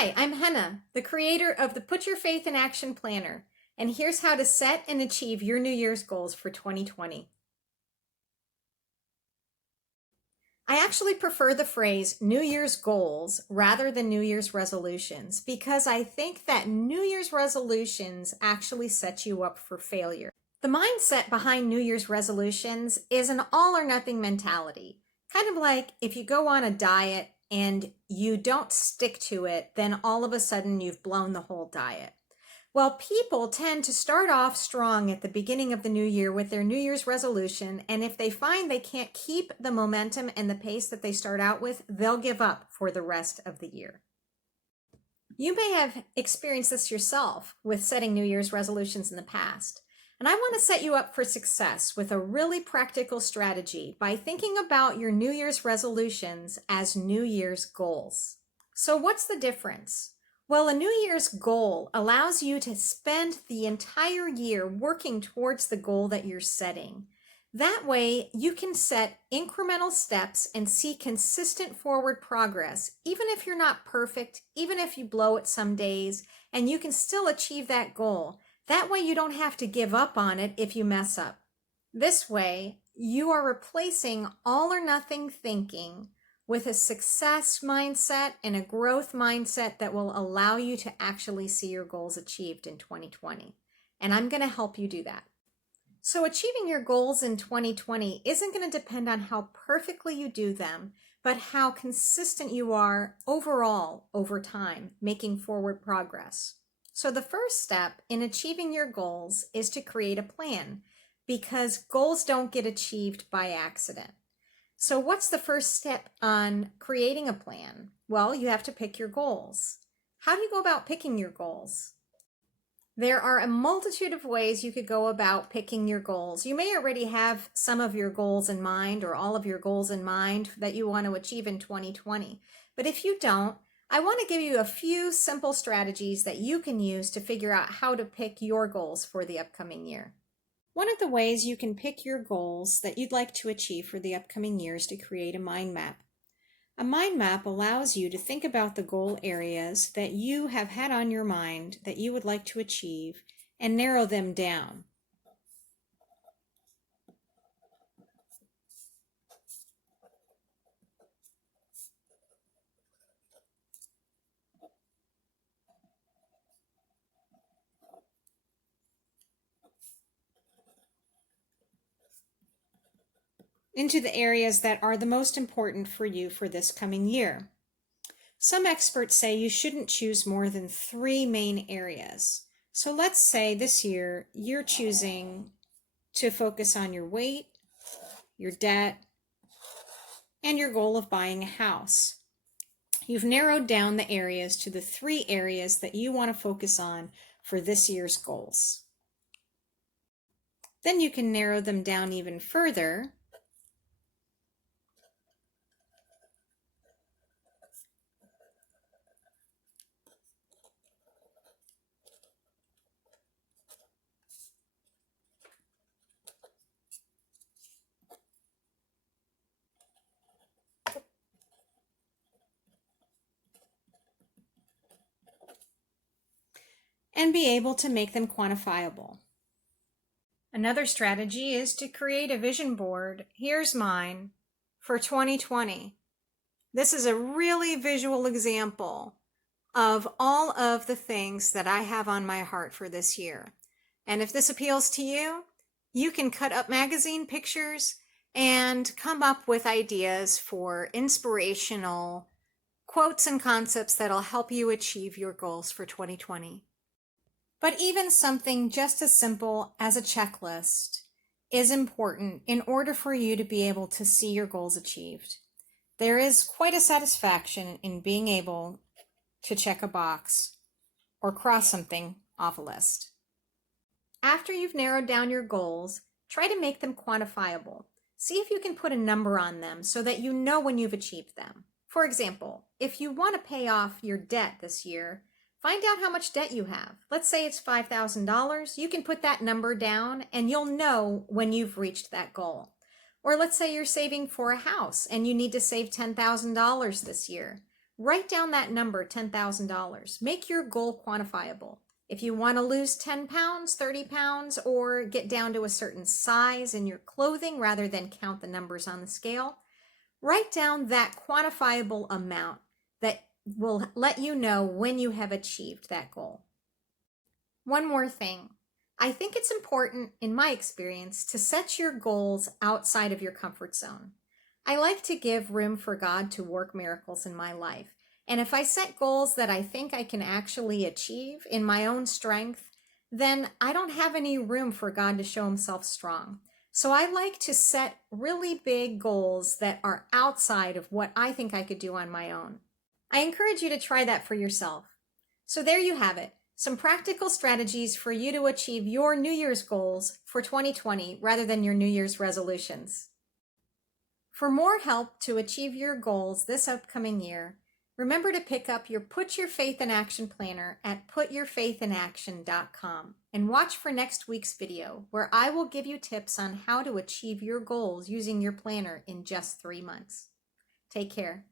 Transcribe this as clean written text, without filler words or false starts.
Hi, I'm Hena, the creator of the Put Your Faith in Action Planner, and here's how to set and achieve your New Year's goals for 2020. I actually prefer the phrase New Year's goals rather than New Year's resolutions because I think that New Year's resolutions actually set you up for failure. The mindset behind New Year's resolutions is an all or nothing mentality. Kind of like if you go on a diet and you don't stick to it, then all of a sudden you've blown the whole diet. Well, people tend to start off strong at the beginning of the new year with their New Year's resolution, and if they find they can't keep the momentum and the pace that they start out with, they'll give up for the rest of the year. You may have experienced this yourself with setting New Year's resolutions in the past. And I want to set you up for success with a really practical strategy by thinking about your New Year's resolutions as New Year's goals. So what's the difference? Well, a New Year's goal allows you to spend the entire year working towards the goal that you're setting. That way, you can set incremental steps and see consistent forward progress, even if you're not perfect, even if you blow it some days, and you can still achieve that goal. That way you don't have to give up on it if you mess up. This way, you are replacing all or nothing thinking with a success mindset and a growth mindset that will allow you to actually see your goals achieved in 2020. And I'm going to help you do that. So achieving your goals in 2020 isn't going to depend on how perfectly you do them, but how consistent you are overall over time, making forward progress. So the first step in achieving your goals is to create a plan because goals don't get achieved by accident. So what's the first step on creating a plan? Well, you have to pick your goals. How do you go about picking your goals? There are a multitude of ways you could go about picking your goals. You may already have some of your goals in mind or all of your goals in mind that you want to achieve in 2020. But if you don't, I want to give you a few simple strategies that you can use to figure out how to pick your goals for the upcoming year. One of the ways you can pick your goals that you'd like to achieve for the upcoming year is to create a mind map. A mind map allows you to think about the goal areas that you have had on your mind that you would like to achieve and narrow them down. Into the areas that are the most important for you for this coming year. Some experts say you shouldn't choose more than 3 main areas. So let's say this year you're choosing to focus on your weight, your debt, and your goal of buying a house. You've narrowed down the areas to the 3 areas that you want to focus on for this year's goals. Then you can narrow them down even further and be able to make them quantifiable. Another strategy is to create a vision board. Here's mine for 2020. This is a really visual example of all of the things that I have on my heart for this year. And if this appeals to you, you can cut up magazine pictures and come up with ideas for inspirational quotes and concepts that'll help you achieve your goals for 2020. But even something just as simple as a checklist is important in order for you to be able to see your goals achieved. There is quite a satisfaction in being able to check a box or cross something off a list. After you've narrowed down your goals, try to make them quantifiable. See if you can put a number on them so that you know when you've achieved them. For example, if you want to pay off your debt this year, find out how much debt you have. Let's say it's $5,000. You can put that number down and you'll know when you've reached that goal. Or let's say you're saving for a house and you need to save $10,000 this year. Write down that number, $10,000. Make your goal quantifiable. If you want to lose 10 pounds, 30 pounds, or get down to a certain size in your clothing rather than count the numbers on the scale, write down that quantifiable amount that will let you know when you have achieved that goal. One more thing. I think it's important, in my experience, to set your goals outside of your comfort zone. I like to give room for God to work miracles in my life. And if I set goals that I think I can actually achieve in my own strength, then I don't have any room for God to show himself strong. So I like to set really big goals that are outside of what I think I could do on my own. I encourage you to try that for yourself. So there you have it. Some practical strategies for you to achieve your New Year's goals for 2020 rather than your New Year's resolutions. For more help to achieve your goals this upcoming year, remember to pick up your Put Your Faith in Action planner at putyourfaithinaction.com and watch for next week's video where I will give you tips on how to achieve your goals using your planner in just 3 months. Take care.